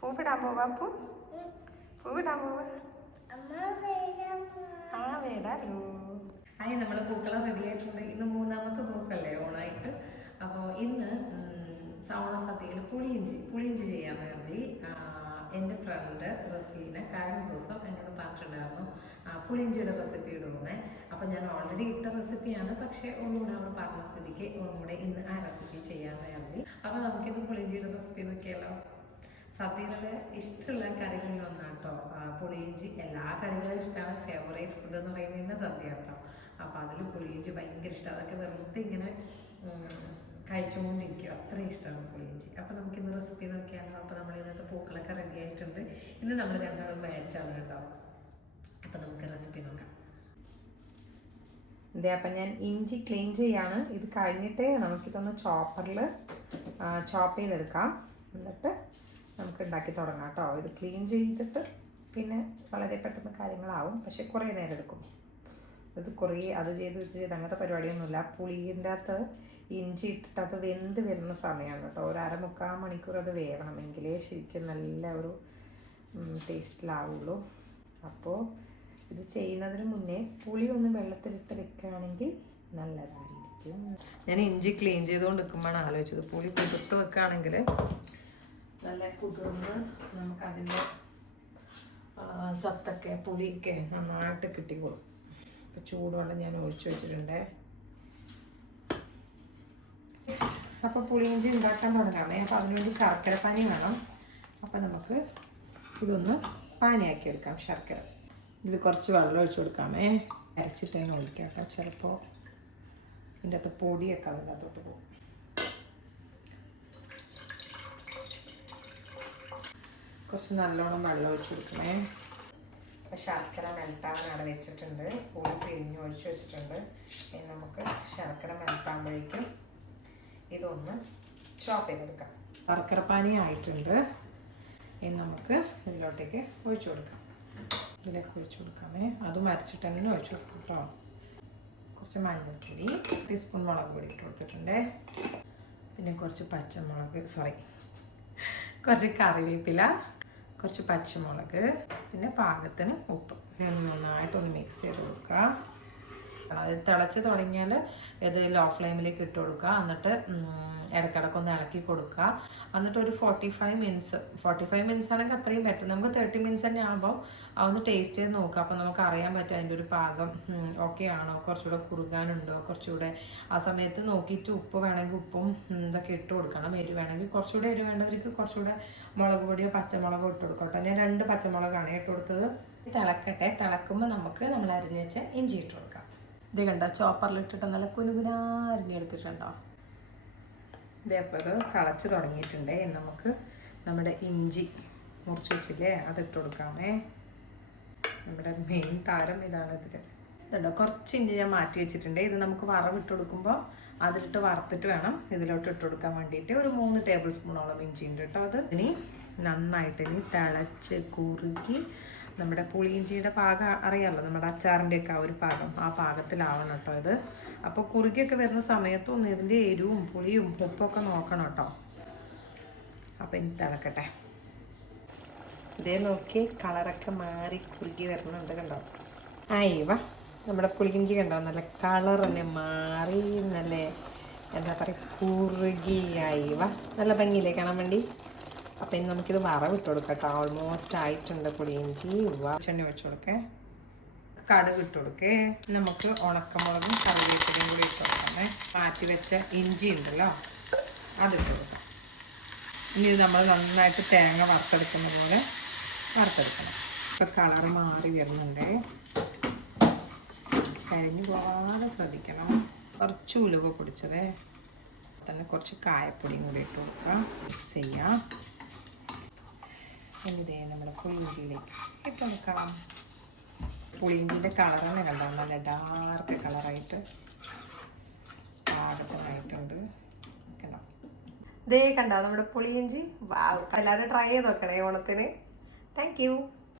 പൂവിടാൻ പോവാ പൂ? പൂവിടാൻ പോവാ. ആ വേടാലോ. ആയി നമ്മൾ പൂക്കളം റെഡി ആയിട്ടുണ്ട്. ഇന്ന് മൂന്നാമത്തെ ദിവസമല്ലേ ഓണായിട്ട്? അപ്പോൾ ഇന്ന് സവണ സദ്യയിൽ പുളിയിഞ്ചി പുളിയിഞ്ചി ചെയ്യാൻ വേണ്ടി എന്റെ ഫ്രണ്ട് റസീന കഴിഞ്ഞ ദിവസം എന്നോട് പറഞ്ഞിട്ടുണ്ടായിരുന്നു പുളിയിഞ്ചിയുടെ റെസിപ്പി ഇടുന്നേ അപ്പോൾ ഞാൻ ഓൾറെഡി ഇട്ട റെസിപ്പിയാണ് പക്ഷേ ഒന്നുകൂടെ അവൾ പറഞ്ഞ സ്ഥിതിക്ക് ഒന്നുകൂടെ ഇന്ന് ആ റെസിപ്പി ചെയ്യാൻ വേണ്ടി അപ്പോൾ നമുക്കിന്ന് പുളിയിഞ്ചിയുടെ റെസിപ്പി നോക്കിയാലോ? സദ്യയിലെ ഇഷ്ടമുള്ള കറികളിൽ ഒന്നാണ് കേട്ടോ പുളിയിഞ്ചി എല്ലാ കറികളും ഇഷ്ടമാണ് ഫേവറേറ്റ് ഫുഡ് എന്ന് പറയുന്നത് തന്നെ സദ്യ കേട്ടോ അപ്പോൾ അതിൽ പുളിയിഞ്ചി ഭയങ്കര ഇഷ്ടം. അതൊക്കെ വെറുതെ ഇങ്ങനെ കഴിച്ചുകൊണ്ടിരിക്കും അത്രയും ഇഷ്ടമാണ് പുളിയിഞ്ചി. അപ്പോൾ നമുക്ക് ഇന്ന് റെസിപ്പി നോക്കിയാണ് അപ്പോൾ നമ്മൾ ഇന്നത്തെ പൂക്കളൊക്കെ റെഡി ആയിട്ടുണ്ട്. ഇന്ന് നമ്മൾ രണ്ടാളും മാച്ചാണ് കേട്ടോ അപ്പോൾ നമുക്ക് റെസിപ്പി നോക്കാം ഇതേ അപ്പം ഞാൻ ഇഞ്ചി ക്ലീൻ ചെയ്യാണ്. ഇത് കഴിഞ്ഞിട്ട് നമുക്കിതൊന്ന് ചോപ്പറിൽ ചോപ്പ് ചെയ്തെടുക്കാം. എന്നിട്ട് നമുക്ക് ഉണ്ടാക്കി തുടങ്ങാം കേട്ടോ. ഇത് ക്ലീൻ ചെയ്തിട്ട് പിന്നെ വളരെ പെട്ടെന്ന് കാര്യങ്ങളാവും. പക്ഷെ കുറേ നേരം എടുക്കും. ഇത് കുറേ അത് ചെയ്ത് ഇത് ചെയ്ത് അങ്ങനത്തെ പരിപാടിയൊന്നുമില്ല. പുളീന്റെ അകത്ത് ഇഞ്ചി ഇട്ടിട്ട് അത് വെന്ത് വരുന്ന സമയമാണ് കേട്ടോ. ഒരു അരമുക്കാൽ മണിക്കൂർ അത് വേവണമെങ്കിലേ ശരിക്കും നല്ല ഒരു ടേസ്റ്റിലാവുള്ളൂ അപ്പോൾ ഇത് ചെയ്യുന്നതിന് മുന്നേ പുളി ഒന്ന് വെള്ളത്തിലിട്ട് വെക്കുകയാണെങ്കിൽ നല്ലതായിരിക്കും. ഞാൻ ഇഞ്ചി ക്ലീൻ ചെയ്തുകൊണ്ട് നിൽക്കുമ്പോഴാണ് ആലോചിച്ചത്. പുളി കുതിർത്ത് വെക്കുകയാണെങ്കിൽ നല്ല കുതിർന്ന് നമുക്കതിന്റെ സത്തൊക്കെ പുളിയൊക്കെ നന്നായിട്ട് കിട്ടിക്കോളും. അപ്പോൾ ചൂടുവെള്ളം ഞാൻ ഒഴിച്ചു വെച്ചിട്ടുണ്ട്. അപ്പോൾ പുളിയിഞ്ചി ഉണ്ടാക്കാൻ തുടങ്ങാമേ അപ്പോൾ അതിനുവേണ്ടി ശർക്കര പാനി വേണം. അപ്പോൾ നമുക്ക് ഇതൊന്ന് പാനിയാക്കി എടുക്കാം ശർക്കര. ഇത് കുറച്ച് വെള്ളം ഒഴിച്ച് കൊടുക്കാമേ. അരച്ചിട്ട് അതിന് ഒഴിക്കാം കേട്ടോ ചിലപ്പോൾ ഇതിന്റെ അകത്ത് പൊടിയൊക്കെ അതിന്റെ അകത്തോട്ട് പോകും. കുറച്ച് നല്ലോണം വെള്ളം ഒഴിച്ച് കൊടുക്കണേ. അപ്പോൾ ശർക്കര മെൽട്ടാൻ അവിടെ വെച്ചിട്ടുണ്ട്. പുളി പിഴിഞ്ഞ് ഒഴിച്ച് വെച്ചിട്ടുണ്ട്. ഇനി നമുക്ക് ശർക്കര മെൽട്ടാകുമ്പോഴേക്കും ഇതൊന്ന് ചോപ്പ് ചെയ്തെടുക്കാം. ശർക്കര പാനി ആയിട്ടുണ്ട്. ഇനി നമുക്ക് ഇതിലോട്ടേക്ക് ഒഴിച്ചു കൊടുക്കാം. ഇതിലേക്ക് ഒഴിച്ചു കൊടുക്കാമേ. അതും അരച്ചിട്ട് തന്നെ ഒഴിച്ചു കൊടുക്കും കേട്ടോ കുറച്ച് മഞ്ഞൾപ്പൊടി ടീസ്പൂൺ മുളക് പൊടി ഇട്ട് കൊടുത്തിട്ടുണ്ട്. പിന്നെ കുറച്ച് പച്ചമുളക് സോറി കുറച്ച് കറിവേപ്പില കുറച്ച് പച്ചമുളക് പിന്നെ പാകത്തിന് ഉപ്പ്. നന്നായിട്ടൊന്ന് മിക്സ് ചെയ്ത് കൊടുക്കുക തിളച്ച് തുടങ്ങിയാൽ ഇത് ലോ ഫ്ലെയിമിലേക്ക് ഇട്ട് കൊടുക്കുക. എന്നിട്ട് ഇടയ്ക്കിടയ്ക്കൊന്ന് ഇളക്കി കൊടുക്കുക. എന്നിട്ട് ഒരു forty five minutes forty five minutes ആണെങ്കിൽ അത്രയും ബെറ്റർ നമുക്ക് തേർട്ടി മിനിറ്റ്സ് തന്നെ ആകുമ്പോൾ അതൊന്ന് ടേസ്റ്റ് ചെയ്ത് നോക്കുക. അപ്പോൾ നമുക്ക് അറിയാൻ പറ്റും അതിന്റെ ഒരു പാകം ഓക്കെ ആണോ? കുറച്ചുകൂടെ കുറുകാനുണ്ടോ? കുറച്ചുകൂടെ ആ സമയത്ത് നോക്കിയിട്ട് ഉപ്പ് വേണമെങ്കിൽ ഉപ്പും ഇതൊക്കെ ഇട്ട് കൊടുക്കണം. എരി വേണമെങ്കിൽ കുറച്ചുകൂടെ എരി വേണ്ടവർക്ക് കുറച്ചുകൂടെ മുളക് പൊടിയോ പച്ചമുളകോ ഇട്ട് കൊടുക്കട്ടെ ഞാൻ രണ്ട് പച്ചമുളകാണ് ഇട്ട് കൊടുത്തത്. തിളക്കട്ടെ. തിളക്കുമ്പോൾ നമുക്ക് നമ്മൾ അരിഞ്ഞ് വെച്ച ഇഞ്ചി ഇട്ട് കൊടുക്കാം. ഇത് കണ്ട? ചോപ്പറിലിട്ടിട്ട് നല്ല കുനുകുനാ അരിഞ്ഞെടുത്തിട്ടുണ്ടോ ഇതേപ്പോൾ ഇത് തിളച്ച് തുടങ്ങിയിട്ടുണ്ട്. നമുക്ക് നമ്മുടെ ഇഞ്ചി മുറിച്ച് വെച്ചില്ലേ അതിട്ട് കൊടുക്കാമേ. നമ്മുടെ മെയിൻ താരം ഇതാണ് ഇതിൽ ഇതുണ്ടോ? കുറച്ച് ഇഞ്ചി ഞാൻ മാറ്റി വെച്ചിട്ടുണ്ട്. ഇത് നമുക്ക് വറവിട്ട് കൊടുക്കുമ്പോൾ അതിലിട്ട് വറുത്തിട്ട് വേണം. ഇതിലോട്ട് ഇട്ട് കൊടുക്കാൻ വേണ്ടിയിട്ട് ഒരു മൂന്ന് ടേബിൾ സ്പൂണോളം ഇഞ്ചി ഉണ്ട് കേട്ടോ അത്. ഇനി നന്നായിട്ട് ഇനി തിളച്ച് കുറുകി നമ്മുടെ പുളിയിഞ്ചിയുടെ പാകം അറിയാമല്ലോ നമ്മുടെ അച്ചാറിന്റെയൊക്കെ ആ ഒരു പാകം ആ പാകത്തിലാവണം കേട്ടോ ഇത്. അപ്പോൾ കുറുകിയൊക്കെ വരുന്ന സമയത്തൊന്ന് ഇതിന്റെ എരിവും പുളിയും ഉപ്പൊക്കെ നോക്കണം കേട്ടോ. അപ്പോൾ ഇനി തിളക്കട്ടെ. ഇതേ നോക്കി കളറൊക്കെ മാറി കുറുകി വരുന്നുണ്ട് കണ്ടോ? ആയിവ നമ്മുടെ പുളിയിഞ്ചി കണ്ടോ? നല്ല കളർ തന്നെ മാറി നല്ല എന്താ പറയുക കുറുകിയായിവ നല്ല ഭംഗിയില്ലേ കാണാൻ വേണ്ടി? അപ്പം ഇനി നമുക്കിത് വറവിട്ട് കൊടുക്കാം കേട്ടോ ഓൾമോസ്റ്റ് ആയിട്ടുണ്ട് പുളിയിഞ്ചി ചെണ്ണി വെച്ച് കൊടുക്കേ. കടുക് ഇട്ട് കൊടുക്കേ. നമുക്ക് ഉണക്കമുളകും കറിവേപ്പിലയും കൂടി ഇട്ട് കൊടുക്കാമേ മാറ്റി വെച്ച ഇഞ്ചി ഉണ്ടല്ലോ അതിട്ട് കൊടുക്കാം. ഇനി നമ്മൾ നന്നായിട്ട് തേങ്ങ വറുത്തെടുക്കുന്ന പോലെ വറുത്തെടുക്കണം. ഇപ്പം കളർ മാറി വരുന്നുണ്ട്. കഴിഞ്ഞ് പോകാതെ ശ്രദ്ധിക്കണം. കുറച്ച് ഉലുവ പൊടിച്ചതേ. തന്നെ കുറച്ച് കായപ്പൊടിയും കൂടി ഇട്ട് കൊടുക്കാം. മിക്സ് ചെയ്യാം. ഇനി ഇതേ നമ്മൾ പുളിയിഞ്ചിയിലേക്ക്. ഇട്ട് കൊടുക്കണം പുളിയിഞ്ചിന്റെ കളർ തന്നെ കണ്ടോ? നല്ല ഡാർക്ക് കളറായിട്ട് ആയിട്ടുണ്ട്. കണ്ടോ? ദേ കണ്ടോ നമ്മുടെ പുളിയിഞ്ചി? എല്ലാവരും ട്രൈ ചെയ്ത് നോക്കണേ ഓണത്തിന്. താങ്ക്